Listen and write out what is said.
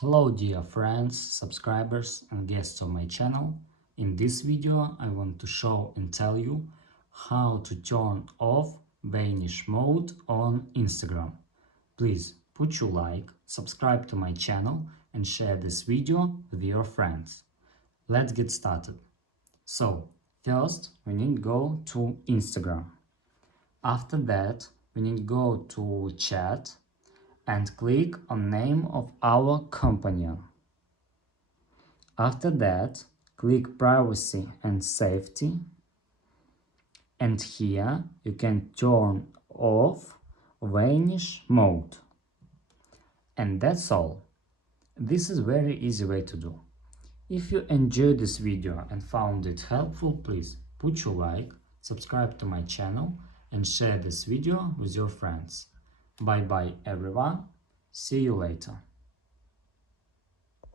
Hello dear friends, subscribers and guests of my channel. In this video I want to show and tell you how to turn off vanish mode on Instagram. Please put your like, subscribe to my channel and share this video with your friends. Let's get started. So first we need to go to Instagram. After that we need to go to chat and click on name of our companion. After that, click privacy and safety, and here you can turn off vanish mode. And that's all. This is very easy way to do. If you enjoyed this video and found it helpful, please put your like, subscribe to my channel and share this video with your friends. Bye bye everyone, see you later.